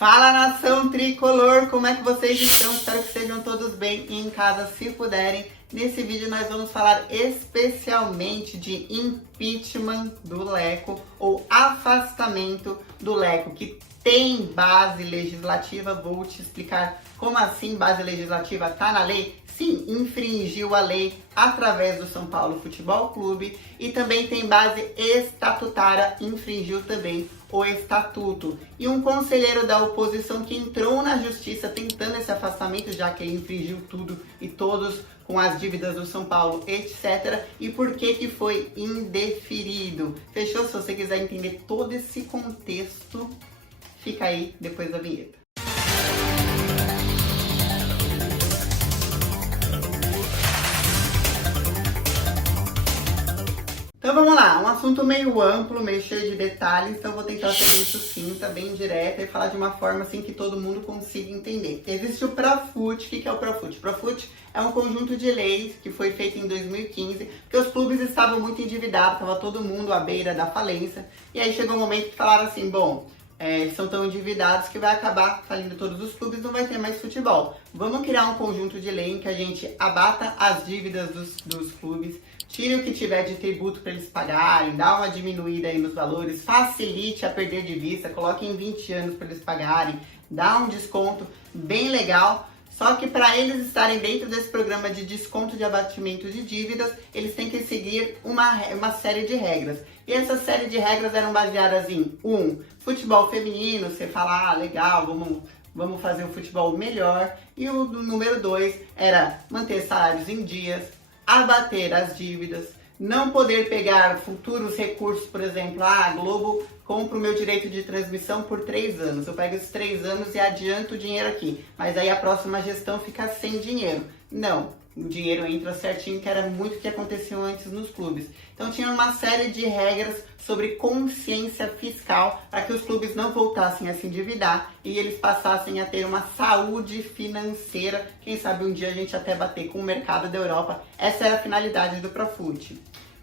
Fala, nação tricolor, como é que vocês estão? Espero que estejam todos bem e em casa se puderem. Nesse vídeo nós vamos falar especialmente de impeachment do Leco ou afastamento do Leco, que tem base legislativa. Vou te explicar como assim base legislativa, tá na lei? Sim, infringiu a lei através do São Paulo Futebol Clube e também tem base estatutária, infringiu também o estatuto. E um conselheiro da oposição que entrou na justiça tentando esse afastamento, já que ele infringiu tudo e todos com as dívidas do São Paulo, etc. E por que que foi indeferido? Fechou? Se você quiser entender todo esse contexto, fica aí depois da vinheta. Então vamos lá, um assunto meio amplo, meio cheio de detalhes, então vou tentar ser bem sucinta, bem direta e falar de uma forma assim que todo mundo consiga entender. Existe o Profut. O que é o Profut? O Profut é um conjunto de leis que foi feito em 2015, porque os clubes estavam muito endividados, estava todo mundo à beira da falência, e aí chegou um momento que falaram assim, bom, eles são tão endividados que vai acabar falindo todos os clubes, não vai ter mais futebol. Vamos criar um conjunto de lei em que a gente abata as dívidas dos clubes, tire o que tiver de tributo para eles pagarem, dá uma diminuída aí nos valores, facilite a perder de vista, coloque em 20 anos para eles pagarem, dá um desconto bem legal. Só que para eles estarem dentro desse programa de desconto de abatimento de dívidas, eles têm que seguir uma série de regras. E essa série de regras eram baseadas em futebol feminino, você fala, legal, vamos fazer um futebol melhor. E o número 2 era manter salários em dias, abater as dívidas, não poder pegar futuros recursos, por exemplo, a Globo compra o meu direito de transmissão por 3 anos, eu pego esses 3 anos e adianto o dinheiro aqui, mas aí a próxima gestão fica sem dinheiro. Não, o dinheiro entra certinho, que era muito o que acontecia antes nos clubes. Então tinha uma série de regras sobre consciência fiscal para que os clubes não voltassem a se endividar e eles passassem a ter uma saúde financeira. Quem sabe um dia a gente até bater com o mercado da Europa. Essa era a finalidade do Profut.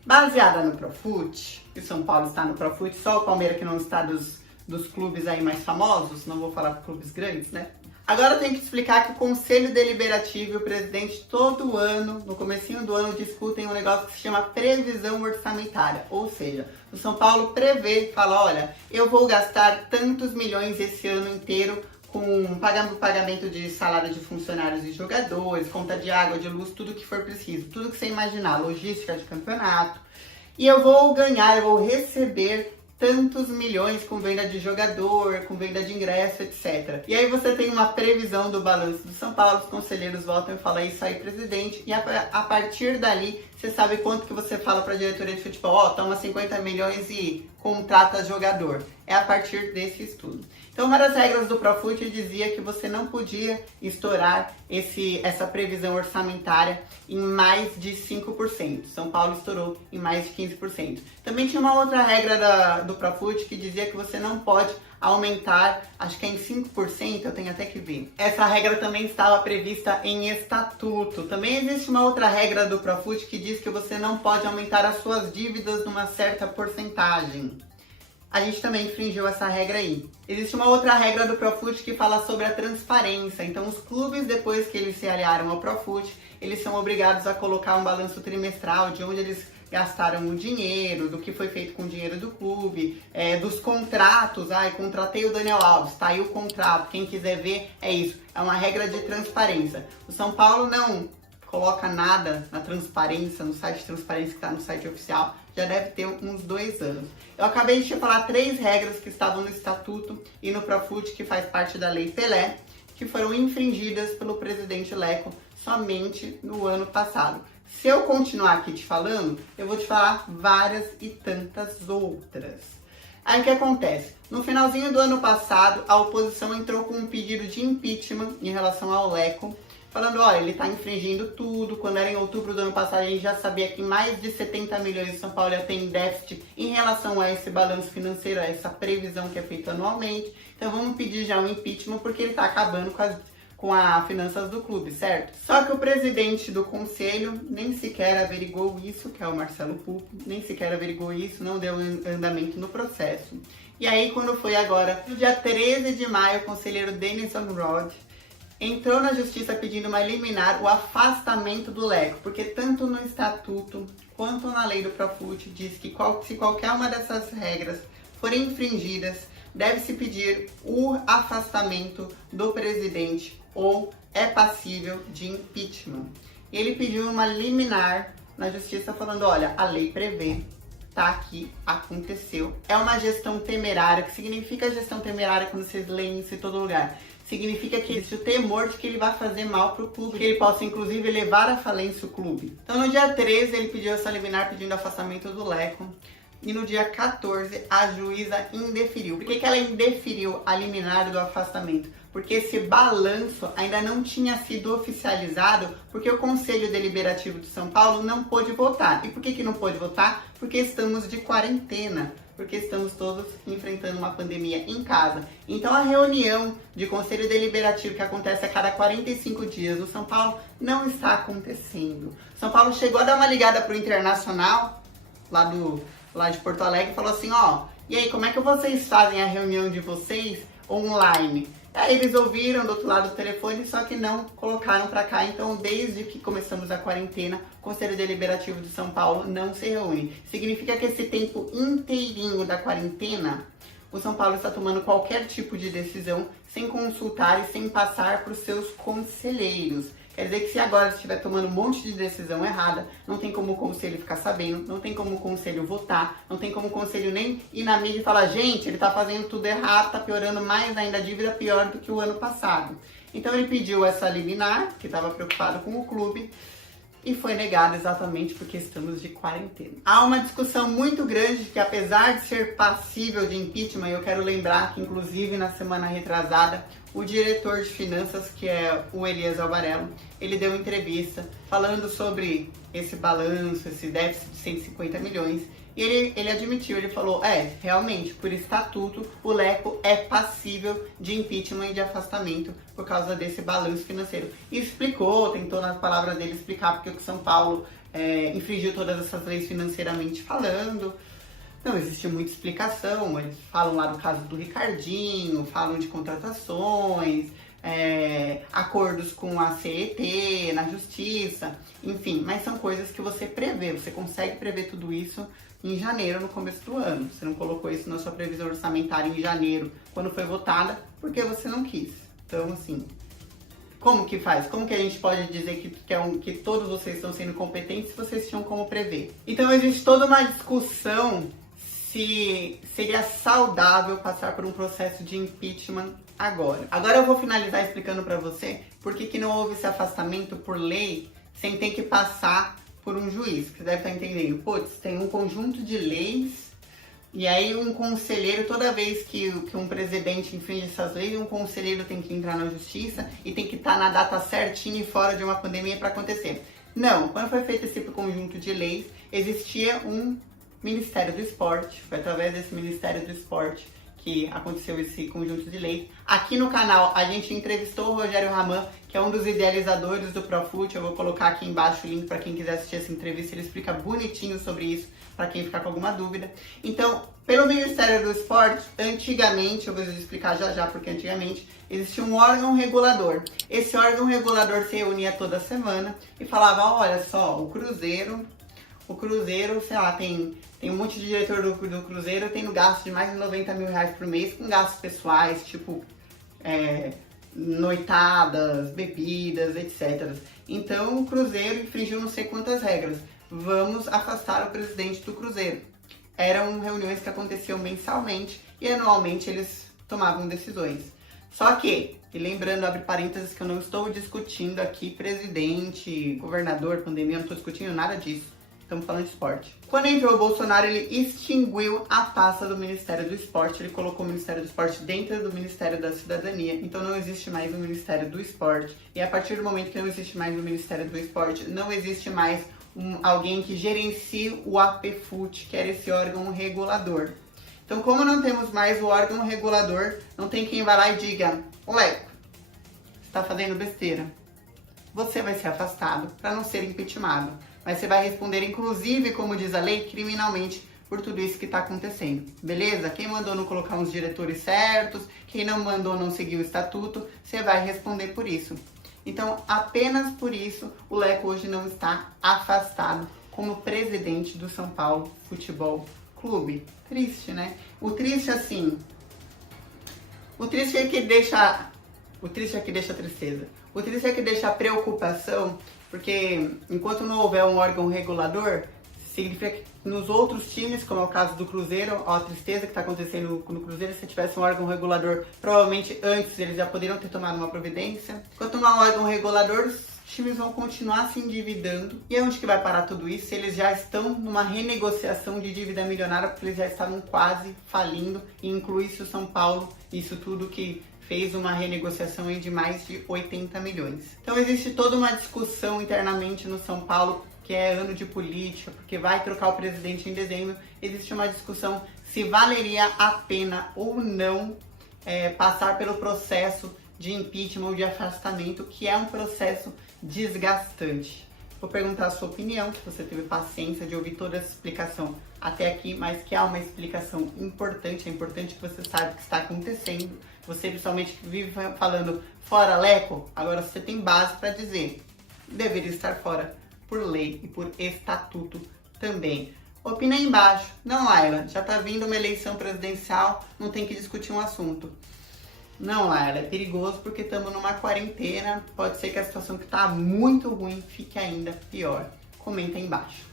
Baseada no Profut, que o São Paulo está no Profut, só o Palmeiras que não está dos clubes aí mais famosos, não vou falar clubes grandes, né? Agora eu tenho que explicar que o Conselho Deliberativo e o presidente todo ano, no comecinho do ano, discutem um negócio que se chama previsão orçamentária. Ou seja, o São Paulo prevê, fala, olha, eu vou gastar tantos milhões esse ano inteiro com pagamento de salário de funcionários e jogadores, conta de água, de luz, tudo que for preciso, tudo que você imaginar, logística de campeonato. E eu vou receber tantos milhões com venda de jogador, com venda de ingresso, etc. E aí você tem uma previsão do balanço do São Paulo, os conselheiros voltam e falam isso aí, presidente, e a partir dali você sabe quanto que você fala para a diretoria de futebol, toma 50 milhões e contrata jogador. É a partir desse estudo. Então, uma das regras do Profut dizia que você não podia estourar essa previsão orçamentária em mais de 5%. São Paulo estourou em mais de 15%. Também tinha uma outra regra do Profut que dizia que você não pode aumentar, acho que é em 5%, eu tenho até que ver. Essa regra também estava prevista em estatuto. Também existe uma outra regra do Profut que diz que você não pode aumentar as suas dívidas numa certa porcentagem. A gente também infringiu essa regra aí. Existe uma outra regra do Profut que fala sobre a transparência. Então, os clubes, depois que eles se aliaram ao Profut, eles são obrigados a colocar um balanço trimestral de onde eles gastaram o dinheiro, do que foi feito com o dinheiro do clube, dos contratos. Contratei o Daniel Alves, tá aí o contrato. Quem quiser ver, é isso. É uma regra de transparência. O São Paulo não coloca nada na transparência, no site de transparência que está no site oficial, já deve ter uns 2 anos. Eu acabei de te falar 3 regras que estavam no Estatuto e no Profut, que faz parte da Lei Pelé, que foram infringidas pelo presidente Leco somente no ano passado. Se eu continuar aqui te falando, eu vou te falar várias e tantas outras. Aí o que acontece? No finalzinho do ano passado, a oposição entrou com um pedido de impeachment em relação ao Leco, falando, olha, ele está infringindo tudo. Quando era em outubro do ano passado, a gente já sabia que mais de 70 milhões de São Paulo ia ter em déficit em relação a esse balanço financeiro, a essa previsão que é feita anualmente. Então vamos pedir já um impeachment porque ele está acabando com as finanças do clube, certo? Só que o presidente do conselho nem sequer averigou isso, que é o Marcelo Pupo, nem sequer averigou isso, não deu andamento no processo. E aí, quando foi agora, no dia 13 de maio, o conselheiro Denison Roth entrou na justiça pedindo uma liminar, o afastamento do Leco, porque tanto no estatuto quanto na lei do Profut diz que se qualquer uma dessas regras forem infringidas, deve-se pedir o afastamento do presidente ou é passível de impeachment. Ele pediu uma liminar na justiça falando, olha, a lei prevê, tá aqui, aconteceu. É uma gestão temerária. O que significa gestão temerária quando vocês leem isso em todo lugar? Significa que existe o temor de que ele vai fazer mal pro clube, que ele possa inclusive levar à falência o clube. Então no dia 13 ele pediu essa liminar pedindo afastamento do Leco. E no dia 14 a juíza indeferiu. Por que ela indeferiu a liminar do afastamento? Porque esse balanço ainda não tinha sido oficializado, porque o Conselho Deliberativo de São Paulo não pôde votar. E por que não pôde votar? Porque estamos de quarentena, porque estamos todos enfrentando uma pandemia em casa. Então a reunião de Conselho Deliberativo que acontece a cada 45 dias no São Paulo não está acontecendo. São Paulo chegou a dar uma ligada para o Internacional, lá de Porto Alegre, e falou assim, ó, e aí, como é que vocês fazem a reunião de vocês online? Aí eles ouviram do outro lado do telefone, só que não colocaram para cá. Então, desde que começamos a quarentena, o Conselho Deliberativo de São Paulo não se reúne. Significa que esse tempo inteirinho da quarentena, o São Paulo está tomando qualquer tipo de decisão sem consultar e sem passar para os seus conselheiros. Quer dizer que se agora estiver tomando um monte de decisão errada, não tem como o conselho ficar sabendo, não tem como o conselho votar, não tem como o conselho nem ir na mídia e falar, gente, ele tá fazendo tudo errado, tá piorando mais ainda a dívida, pior do que o ano passado. Então ele pediu essa liminar, que estava preocupado com o clube, e foi negado exatamente porque estamos de quarentena. Há uma discussão muito grande que, apesar de ser passível de impeachment, eu quero lembrar que, inclusive, na semana retrasada, o diretor de finanças, que é o Elias Albarello, ele deu entrevista falando sobre esse balanço, esse déficit de 150 milhões, e ele admitiu, ele falou, realmente, por estatuto, o Leco é passível de impeachment e de afastamento por causa desse balanço financeiro. E explicou, tentou nas palavras dele explicar porque o São Paulo infringiu todas essas leis financeiramente falando. Não existe muita explicação, eles falam lá do caso do Ricardinho, falam de contratações, acordos com a CET, na justiça, enfim, mas são coisas que você prevê, você consegue prever tudo isso em janeiro, no começo do ano. Você não colocou isso na sua previsão orçamentária em janeiro, quando foi votada, porque você não quis. Então, assim, como que faz? Como que a gente pode dizer que todos vocês estão sendo competentes se vocês tinham como prever? Então, existe toda uma discussão se seria saudável passar por um processo de impeachment agora. Agora eu vou finalizar explicando para você por que não houve esse afastamento por lei sem ter que passar por um juiz, que você deve estar entendendo. Putz, tem um conjunto de leis e aí um conselheiro, toda vez que um presidente infringe essas leis, um conselheiro tem que entrar na justiça e tem que estar na data certinha e fora de uma pandemia para acontecer. Não, quando foi feito esse conjunto de leis, existia um Ministério do Esporte, foi através desse Ministério do Esporte que aconteceu esse conjunto de leis. Aqui no canal a gente entrevistou o Rogério Raman, que é um dos idealizadores do Profut. Eu vou colocar aqui embaixo o link para quem quiser assistir essa entrevista, ele explica bonitinho sobre isso, para quem ficar com alguma dúvida. Então, pelo Ministério do Esporte, antigamente, eu vou explicar já porque antigamente existia um órgão regulador. Esse órgão regulador se reunia toda semana e falava, olha só, o Cruzeiro, sei lá, tem um monte de diretor do Cruzeiro tendo gasto de mais de 90 mil reais por mês com gastos pessoais, tipo noitadas, bebidas, etc. Então o Cruzeiro infringiu não sei quantas regras. Vamos afastar o presidente do Cruzeiro. Eram reuniões que aconteciam mensalmente e anualmente eles tomavam decisões. Só que, e lembrando, abre parênteses, que eu não estou discutindo aqui presidente, governador, pandemia, eu não estou discutindo nada disso. Estamos falando de esporte. Quando entrou o Bolsonaro, ele extinguiu a pasta do Ministério do Esporte. Ele colocou o Ministério do Esporte dentro do Ministério da Cidadania. Então não existe mais o Ministério do Esporte. E a partir do momento que não existe mais o Ministério do Esporte, não existe mais alguém que gerencie o APFUT, que era esse órgão regulador. Então, como não temos mais o órgão regulador, não tem quem vá lá e diga, Leco, você está fazendo besteira. Você vai ser afastado para não ser impeachmentado. Mas você vai responder, inclusive, como diz a lei, criminalmente por tudo isso que está acontecendo, beleza? Quem mandou não colocar uns diretores certos, quem não mandou não seguir o estatuto, você vai responder por isso. Então, apenas por isso, o Leco hoje não está afastado como presidente do São Paulo Futebol Clube. Triste, né? O triste, assim... O triste é que deixa tristeza. O triste é que deixa preocupação, porque enquanto não houver um órgão regulador, significa que nos outros times, como é o caso do Cruzeiro, ó, a tristeza que está acontecendo no Cruzeiro, se tivesse um órgão regulador, provavelmente antes eles já poderiam ter tomado uma providência. Enquanto não há um órgão regulador, os times vão continuar se endividando. E onde que vai parar tudo isso? Eles já estão numa renegociação de dívida milionária, porque eles já estavam quase falindo, e inclui-se o São Paulo, isso tudo que fez uma renegociação de mais de 80 milhões. Então existe toda uma discussão internamente no São Paulo, que é ano de política, porque vai trocar o presidente em dezembro. Existe uma discussão se valeria a pena ou não passar pelo processo de impeachment ou de afastamento, que é um processo desgastante. Vou perguntar a sua opinião, se você teve paciência de ouvir toda essa explicação até aqui, mas que há uma explicação importante, é importante que você saiba o que está acontecendo. Você, principalmente, que vive falando fora Leco, agora você tem base para dizer, deveria estar fora por lei e por estatuto também. Opina aí embaixo. Não, Laila, já tá vindo uma eleição presidencial, não tem que discutir um assunto. Não, Laila, é perigoso porque estamos numa quarentena, pode ser que a situação que tá muito ruim fique ainda pior. Comenta aí embaixo.